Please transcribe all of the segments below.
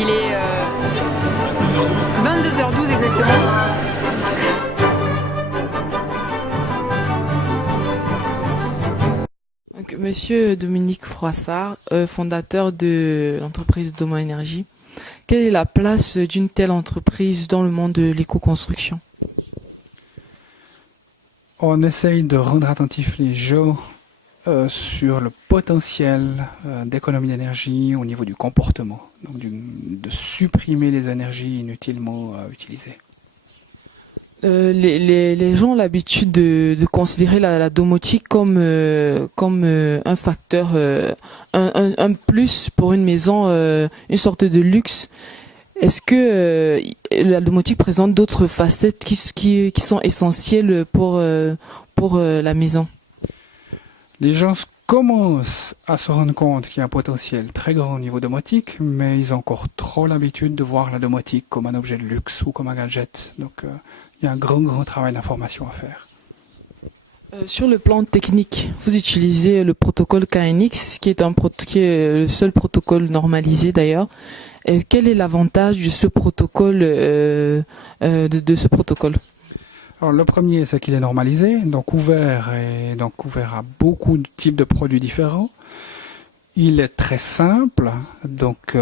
Il est 22h12 exactement. Donc, Monsieur Dominique Froissart, fondateur de l'entreprise Domo Énergie, quelle est la place d'une telle entreprise dans le monde de l'éco-construction? On essaye de rendre attentifs les gens sur le potentiel d'économie d'énergie au niveau du comportement, donc de supprimer les énergies inutilement utilisées. Les gens ont l'habitude de considérer la domotique comme un facteur, un plus pour une maison, une sorte de luxe. Est-ce que la domotique présente d'autres facettes qui sont essentielles pour la maison? Les gens commencent à se rendre compte qu'il y a un potentiel très grand au niveau domotique, mais ils ont encore trop l'habitude de voir la domotique comme un objet de luxe ou comme un gadget. Donc il y a un grand travail d'information à faire. Sur le plan technique, vous utilisez le protocole KNX, qui est le seul protocole normalisé d'ailleurs. Quel est l'avantage de ce protocole, de ce protocole? Alors le premier, c'est qu'il est normalisé, donc ouvert à beaucoup de types de produits différents. Il est très simple, donc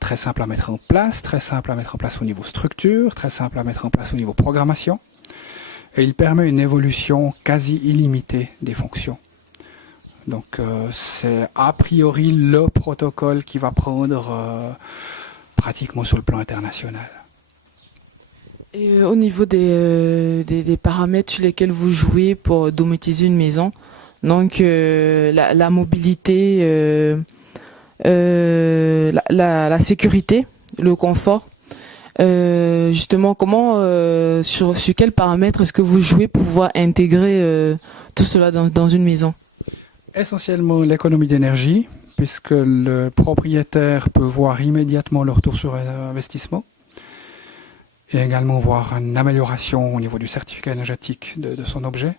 très simple à mettre en place, très simple à mettre en place au niveau structure, très simple à mettre en place au niveau programmation. Et il permet une évolution quasi illimitée des fonctions. Donc c'est a priori le protocole qui va prendre pratiquement sur le plan international. Et au niveau des paramètres sur lesquels vous jouez pour domotiser une maison, donc la mobilité, la sécurité, le confort, justement sur quels paramètres est-ce que vous jouez pour pouvoir intégrer tout cela dans une maison? Essentiellement l'économie d'énergie, puisque le propriétaire peut voir immédiatement le retour sur investissement. Et également voir une amélioration au niveau du certificat énergétique de son objet.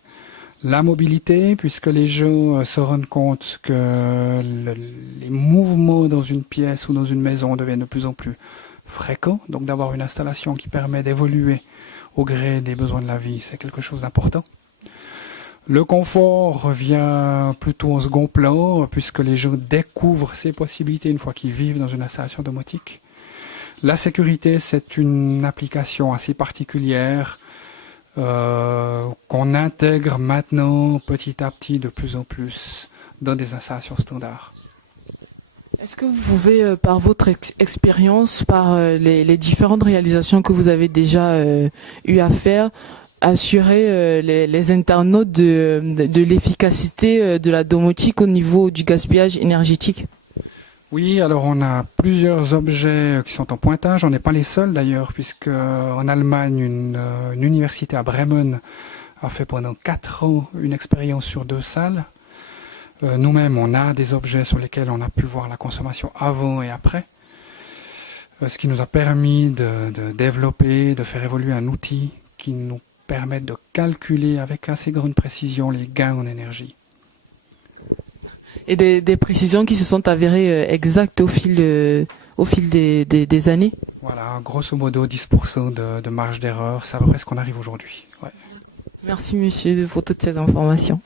La mobilité, puisque les gens se rendent compte que les mouvements dans une pièce ou dans une maison deviennent de plus en plus fréquents. Donc d'avoir une installation qui permet d'évoluer au gré des besoins de la vie, c'est quelque chose d'important. Le confort revient plutôt en second plan, puisque les gens découvrent ces possibilités une fois qu'ils vivent dans une installation domotique. La sécurité, c'est une application assez particulière qu'on intègre maintenant petit à petit de plus en plus dans des installations standards. Est-ce que vous pouvez, par votre expérience, par les différentes réalisations que vous avez déjà eu à faire, assurer les internautes de l'efficacité de la domotique au niveau du gaspillage énergétique? Oui, alors on a plusieurs objets qui sont en pointage. On n'est pas les seuls d'ailleurs, puisque en Allemagne, une université à Bremen a fait pendant 4 ans une expérience sur 2 salles. Nous-mêmes, on a des objets sur lesquels on a pu voir la consommation avant et après, ce qui nous a permis de développer, de faire évoluer un outil qui nous permet de calculer avec assez grande précision les gains en énergie. Et des précisions qui se sont avérées exactes au fil des années? Voilà, grosso modo 10% de marge d'erreur, c'est à peu près ce qu'on arrive aujourd'hui. Ouais. Merci monsieur pour toutes ces informations.